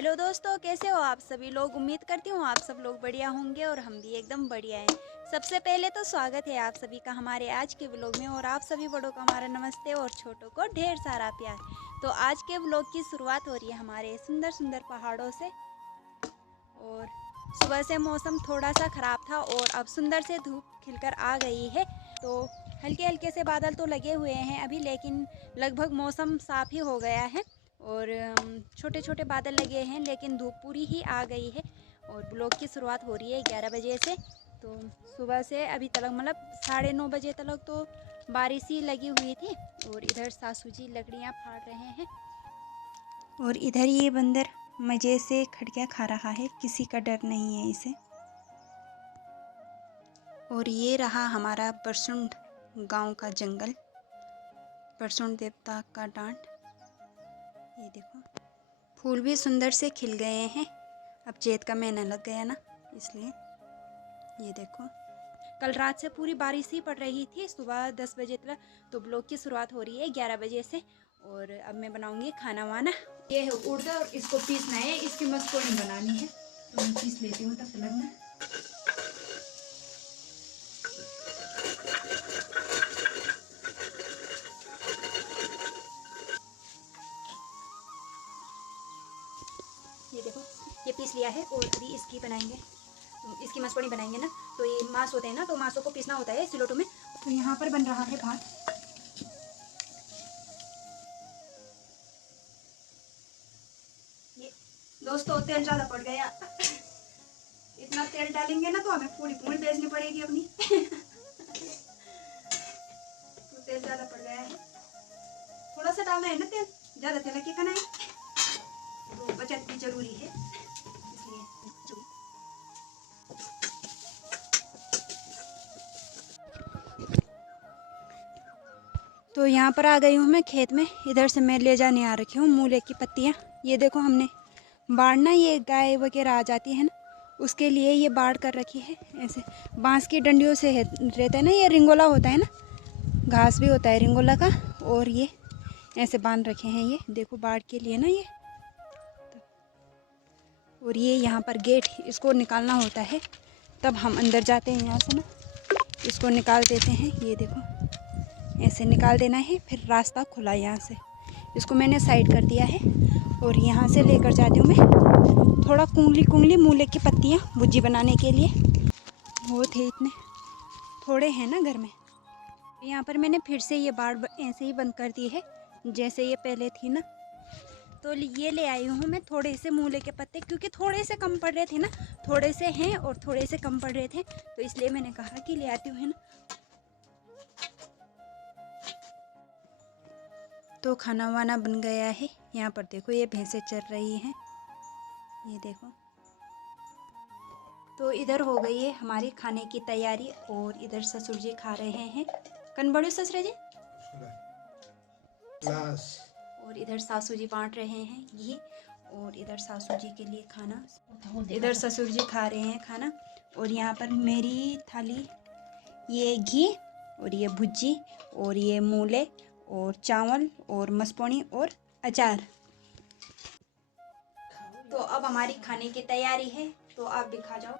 Hello दोस्तों, कैसे हो आप सभी लोग। उम्मीद करती हूँ आप सब लोग बढ़िया होंगे और हम भी एकदम बढ़िया हैं। सबसे पहले तो स्वागत है आप सभी का हमारे आज के व्लॉग में। और आप सभी बड़ों का हमारा नमस्ते और छोटों को ढेर सारा प्यार। तो आज के व्लॉग की शुरुआत हो रही है हमारे सुंदर सुंदर पहाड़ों से। और सुबह से मौसम थोड़ा सा ख़राब था और अब सुंदर से धूप खिलकर आ गई है। तो हल्के हल्के से बादल तो लगे हुए हैं अभी, लेकिन लगभग मौसम साफ़ ही हो गया है। और छोटे छोटे बादल लगे हैं, लेकिन धूप पूरी ही आ गई है। और ब्लॉग की शुरुआत हो रही है 11 बजे से। तो सुबह से अभी तक मतलब 9:30 बजे तक तो बारिश ही लगी हुई थी। और इधर सासू जी लकड़ियाँ फाड़ रहे हैं और इधर ये बंदर मज़े से खड़कियाँ खा रहा है, किसी का डर नहीं है इसे। और ये रहा हमारा परसुंड गांव का जंगल, परसुंड देवता का डांट। ये देखो फूल भी सुंदर से खिल गए हैं। अब चैत का महीना लग गया ना, इसलिए। ये देखो कल रात से पूरी बारिश ही पड़ रही थी सुबह 10 बजे तक। तो ब्लॉग की शुरुआत हो रही है 11 बजे से। और अब मैं बनाऊंगी खाना वाना। ये है उड़द और इसको पीसना है, इसकी मस्कोड़ी बनानी है। तो मैं पीस लेती हूँ तब तक में। ये देखो ये पीस लिया है और अभी इसकी बनाएंगे, इसकी मस्कोड़ी बनाएंगे ना। तो ये मांस होते हैं ना, तो मांसों को पीसना होता है सिलोटों में। तो यहाँ पर बन रहा है भात। ये दोस्तों तेल ज़्यादा पड़ गया। इतना तेल डालेंगे ना तो हमें पूरी पूरी बेचनी पड़ेगी अपनी। तो तेल ज़्यादा पड़ गया है, थोड़ा सा डालना है ना तेल, ज़्यादा तेल की खाना है। तो बचत भी जरूरी है, इसलिए। तो यहाँ पर आ गई हूँ मैं खेत में। इधर से मैं ले जाने आ रखी हूँ मूले की पत्तियाँ। ये देखो हमने बाढ़ना, ये गाय वगैरह आ जाती है ना, उसके लिए ये बाढ़ कर रखी है। ऐसे बांस की डंडियों से रहता है ना, ये रिंगोला होता है ना, घास भी होता है रिंगोला का। और ये ऐसे बांध रखे हैं, ये देखो बाढ़ के लिए ना ये। और ये यहाँ पर गेट, इसको निकालना होता है, तब हम अंदर जाते हैं। यहाँ से ना इसको निकाल देते हैं। ये देखो ऐसे निकाल देना है, फिर रास्ता खुला यहाँ से। इसको मैंने साइड कर दिया है। और यहाँ से लेकर जाती हूँ मैं थोड़ा कुंगली कुंगली मूले की पत्तियाँ भुजी बनाने के लिए। वो थे इतने थोड़े हैं ना घर में। यहाँ पर मैंने फिर से ये बाड़ ऐसे ही बंद कर दी है जैसे ये पहले थी ना। तो ये ले आई हूँ मैं थोड़े से मूले के पत्ते, क्योंकि थोड़े से कम पड़ रहे थे ना। थोड़े से हैं और थोड़े से कम पड़ रहे थे, तो इसलिए मैंने कहा कि ले आती हूँ, है ना। तो खाना वाना बन गया है। यहाँ पर देखो ये भैंसें चर रही हैं, ये देखो। तो इधर हो गई है हमारी खाने की तैयारी। और इधर ससुर जी खा रहे हैं। कन बड़े ससुर जी। और इधर सासू जी बांट रहे हैं घी। और इधर सासू जी के लिए खाना, इधर ससुर जी खा रहे हैं खाना। और यहाँ पर मेरी थाली, ये घी और ये भुजी और ये मूले और चावल और मस्पोनी और अचार। तो अब हमारी खाने की तैयारी है, तो आप भी खा जाओ।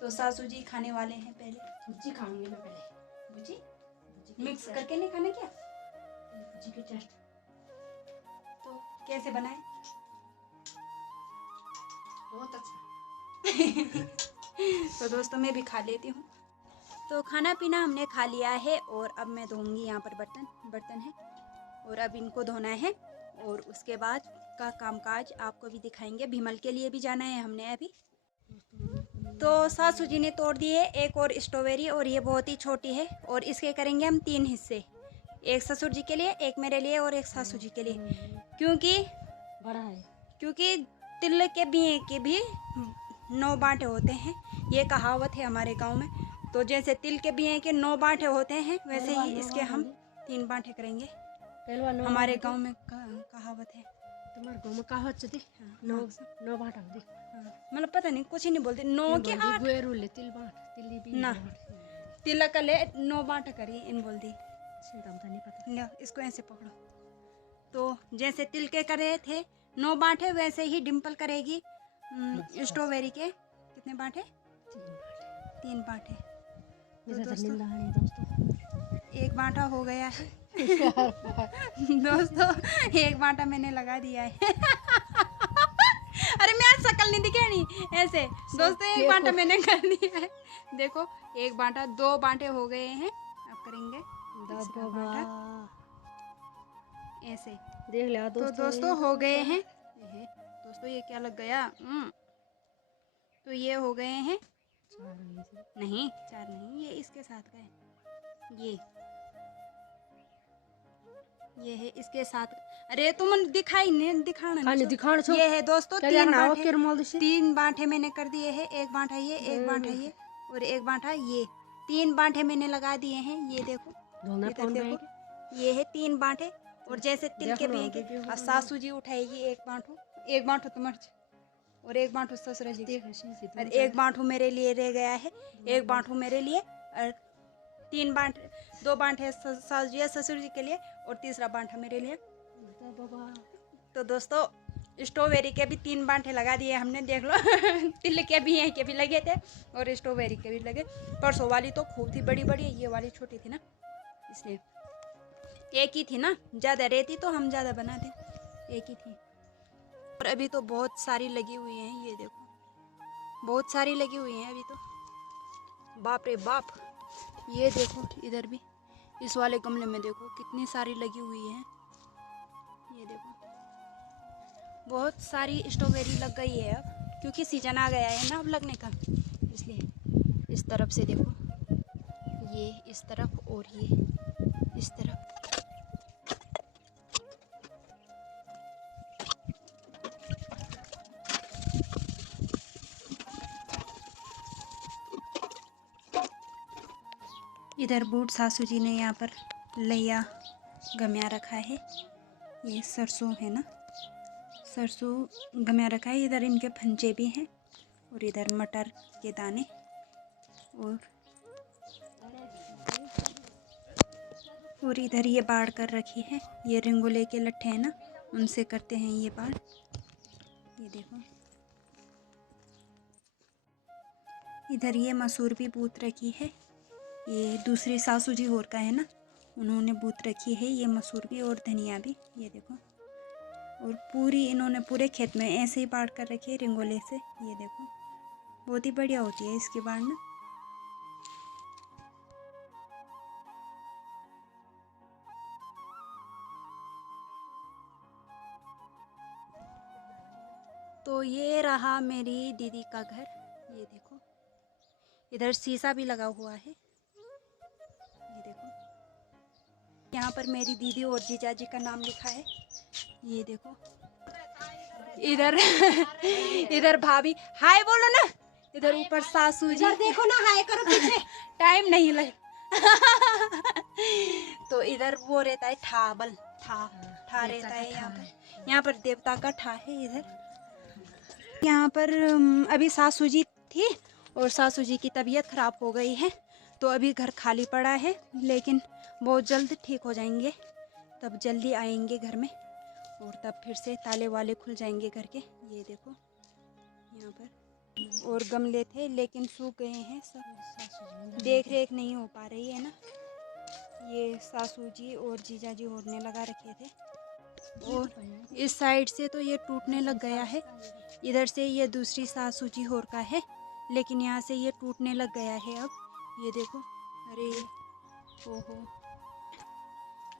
तो सासू जी खाने वाले हैं। पहले भुजी खाऊंगी मैं, पहले भुजी मिक्स करके नहीं खाना क्या, भुजी के टेस्ट। तो कैसे बनाए, बहुत अच्छा। तो दोस्तों मैं भी खा लेती हूँ। तो खाना पीना हमने खा लिया है और अब मैं धोऊंगी। यहाँ पर बर्तन है और अब इनको धोना है। और उसके बाद का कामकाज आपको भी दिखाएंगे। भीमल के लिए भी जाना है हमने अभी। तो सासू जी ने तोड़ दी है एक और स्ट्रॉबेरी, और ये बहुत ही छोटी है। और इसके करेंगे हम 3 हिस्से, एक ससुर जी के लिए, एक मेरे लिए और एक सासू जी के लिए। क्योंकि बड़ा है, क्योंकि तिल के बिए के भी 9 बांटे होते हैं, ये कहावत है हमारे गांव में। तो जैसे तिल के बिए के 9 बांटे होते हैं, वैसे ही इसके हम 3 बांटे करेंगे। हमारे गांव में कहावत है। तुम्हारे गांव में कहावत चलती, 9 बांट होती। मतलब पता नहीं, कुछ ही नहीं बोलते। 9 के 8 तिल बांट, तिली भी ना, तिलक ले 9 बांट करी इन बोल दी। नहीं पता, इसको ऐसे पकड़ो। तो जैसे तिल के करे थे 9 बांटे, वैसे ही डिम्पल करेगी स्ट्रॉबेरी के कितने बांटे? 3 बांटे। तो दोस्तों एक बांटा हो गया है दोस्तों एक बांटा मैंने लगा दिया है अरे मैं आज शक्ल नहीं दिखानी ऐसे। दोस्तों एक बांटा मैंने कर दिया है, देखो एक बांटा, 2 बांटे हो गए हैं। अब करेंगे तीसरा बांटा ऐसे, देख लिया तो दोस्तों हो गए हैं। दोस्तों ये क्या लग गया? तो ये हो गए हैं, नहीं 4 नहीं, ये इसके साथ का है, ये है इसके साथ। अरे तुम दिखाई नहीं, दिखाना ये है दोस्तों 3 बांटे मैंने कर दिए हैं। एक बांटा ये, एक बांटा ये और एक बांटा ये, 3 बांटे मैंने लगा दिए हैं। ये देखो, इधर देखो, ये है 3 बांटे। और जैसे तिल के भी अब सासू जी उठाएगी एक बांटू तुम्हारे और एक बांटू ससुर जी, और एक बांटू मेरे लिए रह गया है, एक बांटू मेरे लिए, और 3 बांटे, 2 बांटे सासू जी ससुर जी के लिए और तीसरा बांटा मेरे लिए। तो दोस्तों स्ट्रॉबेरी के भी 3 बांटे लगा दिए हमने, देख लो तिल के भी हैं के भी लगे थे और स्ट्रॉबेरी के भी लगे। परसों वाली तो खूब थी बड़ी बड़ी, ये वाली छोटी थी ना, इसलिए एक ही थी ना, ज़्यादा रहती तो हम ज़्यादा बनाते, एक ही थी। और अभी तो बहुत सारी लगी हुई हैं, ये देखो बहुत सारी लगी हुई हैं अभी तो, बाप रे बाप। ये देखो इधर भी, इस वाले गमले में देखो कितनी सारी लगी हुई हैं, ये देखो बहुत सारी स्ट्रॉबेरी लग गई है अब, क्योंकि सीजन आ गया है ना अब लगने का, इसलिए। इस तरफ से देखो, ये इस तरफ और ये इस तरफ। इधर बूट सासू जी ने यहाँ पर लैया गमिया रखा है, ये सरसों है ना, सरसों गमिया रखा है। इधर इनके फंजे भी हैं और इधर मटर के दाने, और इधर ये बाढ़ कर रखी है, ये रिंगोले के लट्ठे हैं ना, उनसे करते हैं ये बाढ़। ये देखो इधर ये मसूर भी बूत रखी है, ये दूसरी सासू जी और का है ना, उन्होंने बूत रखी है ये मसूर भी और धनिया भी, ये देखो। और पूरी इन्होंने पूरे खेत में ऐसे ही बाढ़ कर रखी है रिंगोले से, ये देखो बहुत ही बढ़िया होती है इसकी बाढ़ ना। तो ये रहा मेरी दीदी का घर, ये देखो इधर शीशा भी लगा हुआ है, ये देखो यहाँ पर मेरी दीदी और जीजाजी का नाम लिखा है, ये देखो। इधर इधर भाभी हाय बोलो ना, इधर ऊपर सासू जी, देखो ना हाय करो पीछे टाइम नहीं लगे तो इधर वो रहता है ठाबल, ठा रहता है यहाँ पर देवता का ठा है इधर। यहाँ पर अभी सासू जी थी और सासू जी की तबीयत खराब हो गई है, तो अभी घर खाली पड़ा है, लेकिन बहुत जल्द ठीक हो जाएंगे, तब जल्दी आएंगे घर में और तब फिर से ताले वाले खुल जाएंगे घर के। ये देखो यहाँ पर और गमले थे लेकिन सूख गए हैं सब, देख रेख नहीं हो पा रही है ना, ये सासू जी और जीजा जी होने लगा रखे थे। और इस साइड से तो ये टूटने लग गया है, इधर से ये दूसरी सासू जी होर का है, लेकिन यहाँ से ये टूटने लग गया है अब, ये देखो। अरे ओहो,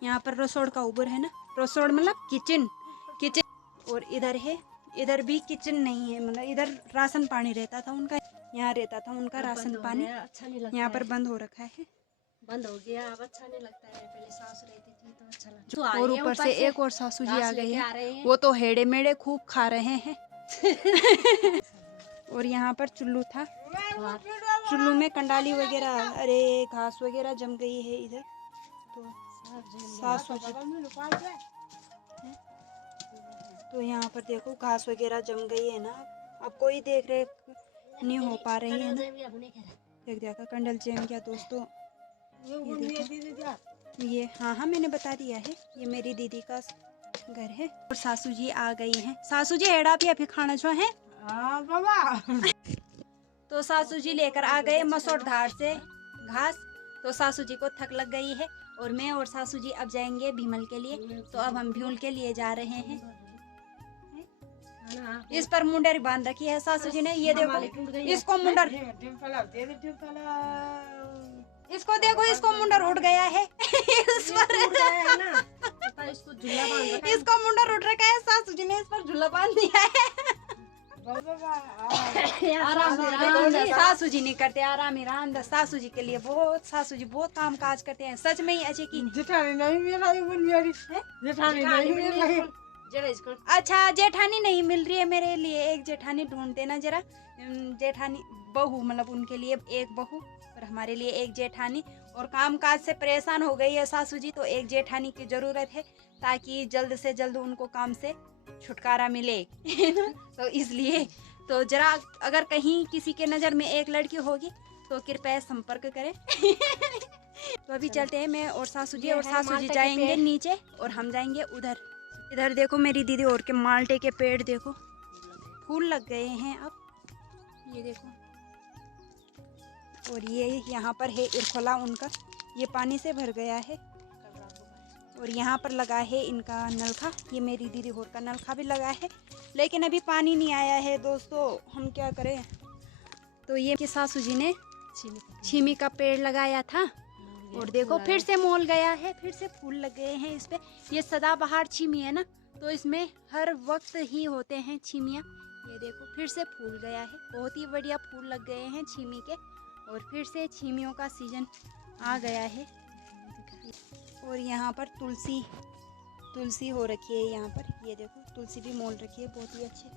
यहाँ पर रसोड़ का ऊपर है ना, रसोड़ मतलब किचन, और इधर है, इधर भी किचन नहीं है, मतलब इधर राशन पानी रहता था उनका, यहाँ रहता था उनका राशन पानी, अच्छा नहीं लगता, यहाँ पर बंद हो रखा है, बंद हो गया, अब अच्छा नहीं लगता है, पहले सास रहती थी तो अच्छा लगता। और ऊपर से एक और सासू जी आ गई है, वो तो हेड़े मेड़े खूब खा रहे हैं और यहाँ पर चुल्लू था, चुल्लू में कंडाली वगैरह, अरे घास वगैरह जम गई है इधर, तो सासू जी, तो यहाँ पर देखो घास वगैरह जम गई है ना, अब कोई देख रेख नहीं हो पा रही है ना। देख देखा कंडल जेम क्या दोस्तों, ये देखो, ये हाँ मैंने बता दिया है, ये मेरी दीदी का घर है और सासू जी आ गई हैं। सासू जी हेड़ा भी अभी खाना जो है बाबा। तो सासू जी लेकर आ गए मसोड़ धार से घास। तो सासू जी को थक लग गई है और मैं और सासू जी अब जाएंगे भीमल के लिए। तो अब हम भीमल के लिए जा रहे हैं। इस पर मुंडर बांध रखी है सासू जी ने, ये देखो इसको मुंडर, इसको देखो इसको मुंडर उठ गया है। इस पर इसको मुंडर उठ रखा है, सासू जी ने इस पर झूला बांध दिया है। आराम से सासू जी नहीं करते, आराम ही राम। सासू जी के लिए बहुत, सासू जी बहुत काम काज करते हैं सच में ही। अच्छे की जेठानी नहीं मिल रही, जेठानी नहीं मिल रही। अच्छा जेठानी नहीं मिल रही है, मेरे लिए एक जेठानी ढूंढ देना जरा। जेठानी बहू, मतलब उनके लिए एक बहू और हमारे लिए एक जेठानी। और काम काज से परेशान हो गई है सासू जी, तो एक जेठानी की जरूरत है ताकि जल्द से जल्द उनको काम से छुटकारा मिले। तो इसलिए तो जरा अगर कहीं किसी के नज़र में एक लड़की होगी तो कृपया संपर्क करें। तो अभी चलते हैं, मैं और सासू जी, और सासू जी जाएंगे नीचे और हम जाएंगे उधर। इधर देखो मेरी दीदी और के माल्टे के पेड़ देखो फूल लग गए हैं अब, ये देखो। और ये यहाँ पर है इरखोला उनका, ये पानी से भर गया है। और यहाँ पर लगा है इनका नलखा, ये मेरी दीदी और का नलखा भी लगा है, लेकिन अभी पानी नहीं आया है दोस्तों, हम क्या करें। तो ये कि सासू जी ने छीमी का पेड़ लगाया था और देखो फिर से मोल गया है, फिर से फूल लग गए हैं इस पे। ये सदाबहार छीमी है ना, तो इसमें हर वक्त ही होते हैं छीमियाँ। ये देखो फिर से फूल गया है, बहुत ही बढ़िया फूल लग गए हैं छीमी के। और फिर से छीमियों का सीजन आ गया है। और यहाँ पर तुलसी हो रखी है, यहाँ पर ये देखो तुलसी भी मोल रखी है, बहुत ही अच्छी।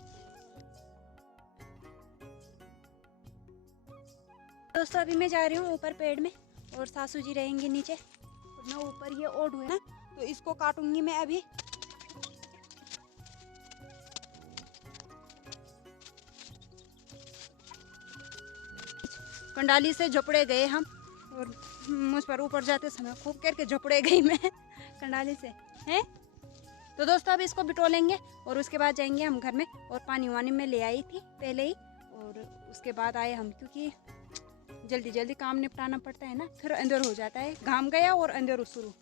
दोस्तों अभी मैं जा रही हूँ ऊपर पेड़ में और सासू जी रहेंगे नीचे। और मैं ऊपर ये ओढ़ है ना, तो इसको काटूंगी मैं अभी। कंडाली से झपड़े गए हम और मुझ पर ऊपर जाते समय खूब करके झपड़े गई मैं कंडाली से हैं। तो दोस्तों अब इसको बिटोलेंगे और उसके बाद जाएंगे हम घर में। और पानी वानी में ले आई थी पहले ही, और उसके बाद आए हम, क्योंकि जल्दी जल्दी काम निपटाना पड़ता है ना, फिर अंदर हो जाता है, घाम गया और अंदर शुरू।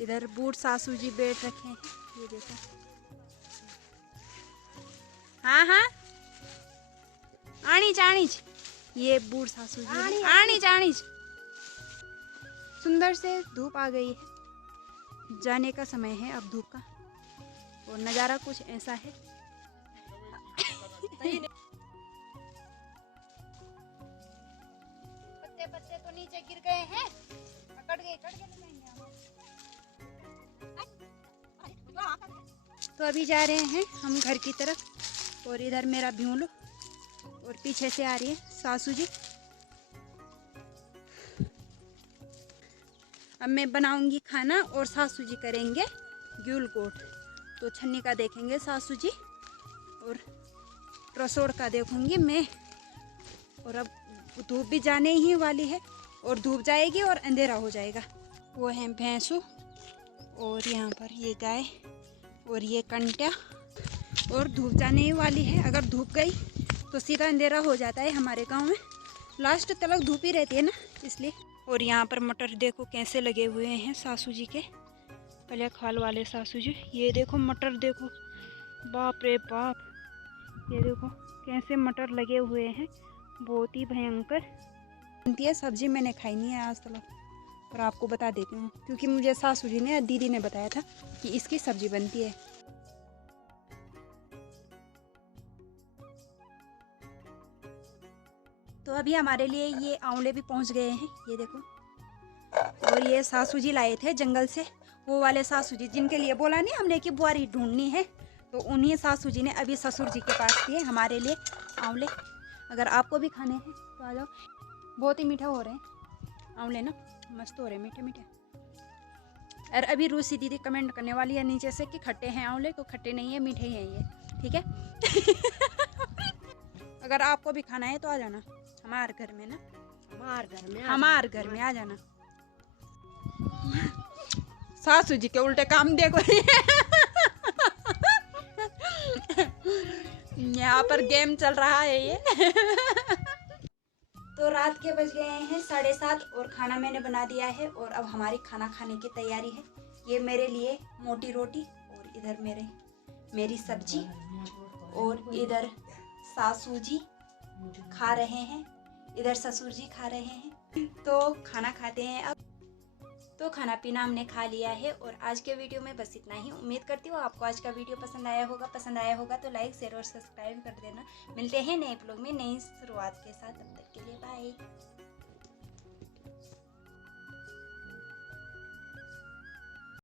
इधर बूढ़ सासू जी बैठ रखे हैं, ये देखो। हाँ हाँ आनीच आनीच, ये बूढ़ सासू जी आनीच आनीच। सुंदर से धूप आ गई है, जाने का समय है अब धूप का, और नज़ारा कुछ ऐसा है। पत्ते पत्ते तो नीचे गिर गए हैं, कट गए। तो अभी जा रहे हैं हम घर की तरफ। और इधर मेरा भ्यूल और पीछे से आ रही है सासू जी। अब मैं बनाऊंगी खाना और सासू जी करेंगे ग्यूल कोट। तो छन्नी का देखेंगे सासू जी और रसोड़ का देखूंगी मैं। और अब धूप भी जाने ही वाली है, और धूप जाएगी और अंधेरा हो जाएगा। वो है भैंसू, और यहाँ पर ये गाय, और ये कंट्या। और धूप जाने ही वाली है, अगर धूप गई तो सीधा अंधेरा हो जाता है हमारे गांव में, लास्ट तक धूप ही रहती है ना, इसलिए। और यहाँ पर मटर देखो कैसे लगे हुए हैं सासू जी के, पले खाल वाले सासू जी। ये देखो मटर देखो, बाप रे बाप, ये देखो कैसे मटर लगे हुए हैं, बहुत ही भयंकर बनती है सब्जी। मैंने खाई नहीं है आज तक, और आपको बता देती हूँ, क्योंकि मुझे सासू जी ने, दीदी ने बताया था कि इसकी सब्जी बनती है। तो अभी हमारे लिए ये आंवले भी पहुंच गए हैं, ये देखो। और ये सासू जी लाए थे जंगल से, वो वाले सासू जी जिनके लिए बोला नहीं हमने कि बुआरी ढूंढनी है, तो उन्हीं सासू जी ने अभी ससुर जी के पास दिए हमारे लिए आंवले। अगर आपको भी खाने हैं तो आ जाओ, बहुत ही मीठा हो रहे हैं आंवले ना, मस्त हो रहे हैं, मीठे मीठे। और अभी रूसी दीदी कमेंट करने वाली है नीचे से कि खट्टे हैं आंवले, तो खट्टे नहीं है, मीठे ही हैं ये, ठीक है। अगर आपको भी खाना है तो आ जाना हमारे घर में ना, हमारे घर में आ जाना। सासू जी के उल्टे काम देखो। यहाँ पर गेम चल रहा है ये। तो रात के बज गए हैं 7:30 और खाना मैंने बना दिया है और अब हमारी खाना खाने की तैयारी है। ये मेरे लिए मोटी रोटी और इधर मेरी सब्जी और इधर सासू जी खा रहे हैं, इधर ससुर जी खा रहे हैं। तो खाना खाते हैं अब। तो खाना पीना हमने खा लिया है और आज के वीडियो में बस इतना ही। उम्मीद करती हूँ आपको आज का वीडियो पसंद आया होगा तो लाइक शेयर और सब्सक्राइब कर देना। मिलते हैं नए ब्लॉग में नई शुरुआत के साथ, तब तक के लिए बाय।